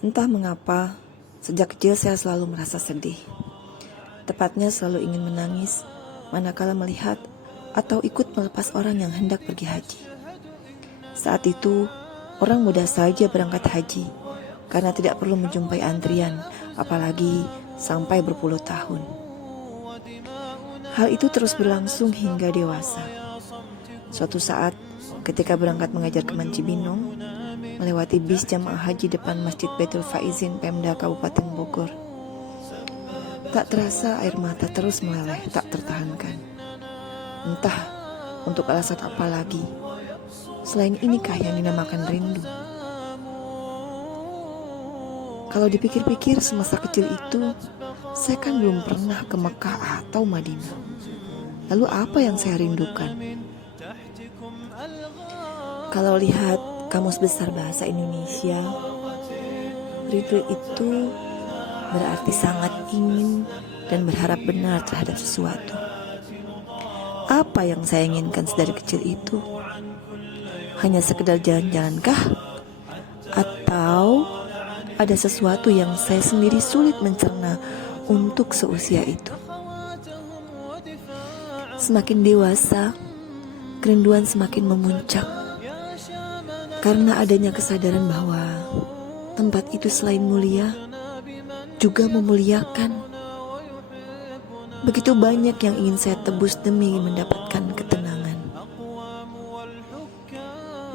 Entah mengapa, sejak kecil saya selalu merasa sedih. Tepatnya selalu ingin menangis manakala melihat atau ikut melepas orang yang hendak pergi haji. Saat itu, orang mudah saja berangkat haji karena tidak perlu menjumpai antrian, apalagi sampai berpuluh tahun. Hal itu terus berlangsung hingga dewasa. Suatu saat, ketika berangkat mengajar ke Cibinong, melewati bis jamaah haji depan Masjid Baitul Faizin Pemda Kabupaten Bogor. Tak terasa air mata terus meleleh tak tertahankan. Entah untuk alasan apa lagi, selain inikah yang dinamakan rindu. Kalau dipikir-pikir semasa kecil itu, saya kan belum pernah ke Mekah atau Madinah. Lalu apa yang saya rindukan? Kalau lihat Kamus Besar Bahasa Indonesia, rindu itu berarti sangat ingin dan berharap benar terhadap sesuatu. Apa yang saya inginkan sedari kecil itu? Hanya sekedar jalan-jalan kah? Atau ada sesuatu yang saya sendiri sulit mencerna untuk seusia itu? Semakin dewasa, kerinduan semakin memuncak karena adanya kesadaran bahwa tempat itu selain mulia, juga memuliakan. Begitu banyak yang ingin saya tebus demi mendapatkan ketenangan.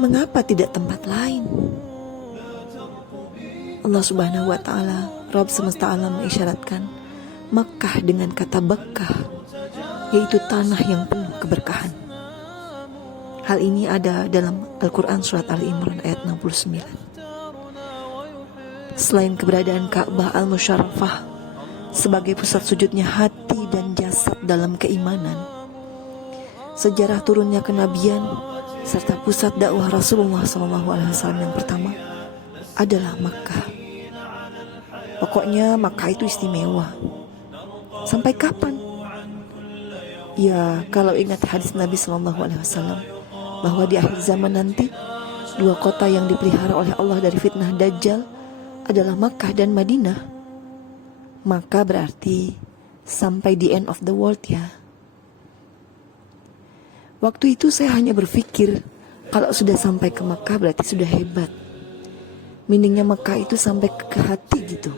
Mengapa tidak tempat lain? Allah Subhanahu wa Ta'ala, Rabb semesta alam, mengisyaratkan Makkah dengan kata Bakkah, yaitu tanah yang penuh keberkahan. Hal ini ada dalam Al-Quran Surat Ali Imran ayat 69. Selain keberadaan Ka'bah Al-Musyarrafah sebagai pusat sujudnya hati dan jasad dalam keimanan, sejarah turunnya kenabian serta pusat dakwah Rasulullah SAW yang pertama adalah Makkah. Pokoknya Makkah itu istimewa. Sampai kapan? Ya, kalau ingat hadis Nabi SAW bahwa di akhir zaman nanti dua kota yang dipelihara oleh Allah dari fitnah Dajjal adalah Makkah dan Madinah, maka berarti sampai the end of the world ya. Waktu itu saya hanya berpikir kalau sudah sampai ke Makkah berarti sudah hebat. Meaningnya Makkah itu sampai ke hati gitu.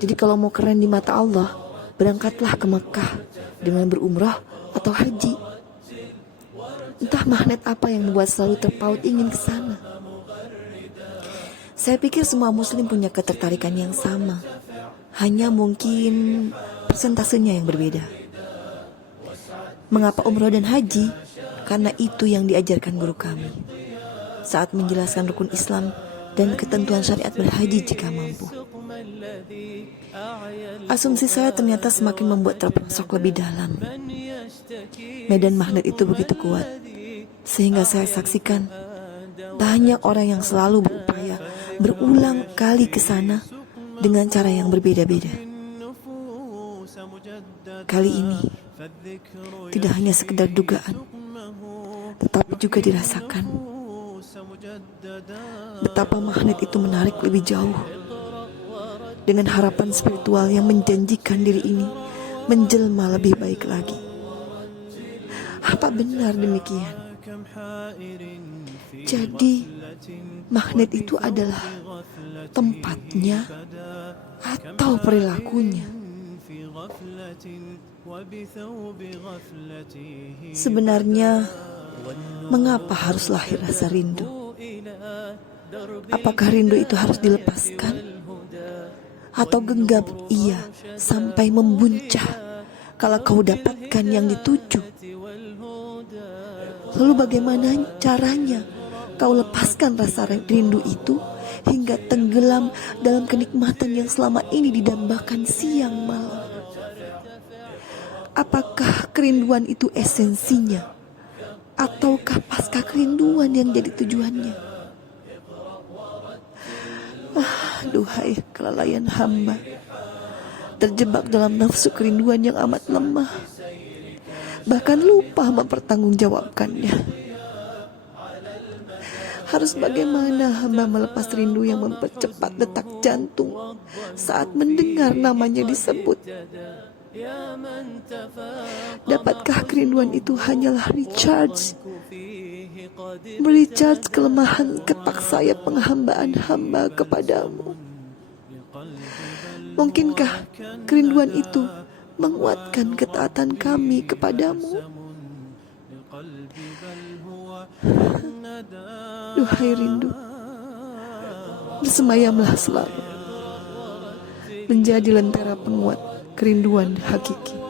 Jadi kalau mau keren di mata Allah, berangkatlah ke Makkah dengan berumrah atau haji. Entah magnet apa yang membuat selalu terpaut ingin ke sana. Saya pikir semua muslim punya ketertarikan yang sama. Hanya mungkin persentasenya yang berbeda. Mengapa umrah dan haji? Karena itu yang diajarkan guru kami saat menjelaskan rukun Islam dan ketentuan syariat berhaji jika mampu. Asumsi saya ternyata semakin membuat terperosok lebih dalam. Medan magnet itu begitu kuat, sehingga saya saksikan banyak orang yang selalu berupaya berulang kali ke sana dengan cara yang berbeda-beda. Kali ini tidak hanya sekedar dugaan, tetapi juga dirasakan betapa magnet itu menarik lebih jauh, dengan harapan spiritual yang menjanjikan diri ini menjelma lebih baik lagi. Apa benar demikian? Jadi magnet itu adalah tempatnya atau perilakunya? Sebenarnya, mengapa harus lahir rasa rindu? Apakah rindu itu harus dilepaskan? Atau genggam ia sampai membuncah kalau kau dapatkan yang dituju? Lalu bagaimana caranya kau lepaskan rasa rindu itu hingga tenggelam dalam kenikmatan yang selama ini didambakan siang malam? Apakah kerinduan itu esensinya? Ataukah pasca kerinduan yang jadi tujuannya? Duhai kelalaian hamba, terjebak dalam nafsu kerinduan yang amat lemah, bahkan lupa mempertanggungjawabkannya. Harus bagaimana hamba melepas rindu yang mempercepat detak jantung saat mendengar namanya disebut? Dapatkah kerinduan itu hanyalah recharge? Merecharge kelemahan kepaksaya penghambaan hamba kepadamu. Mungkinkah kerinduan itu menguatkan ketaatan kami kepadamu? Duhai rindu, bersemayamlah selalu menjadi lentera penguat kerinduan hakiki.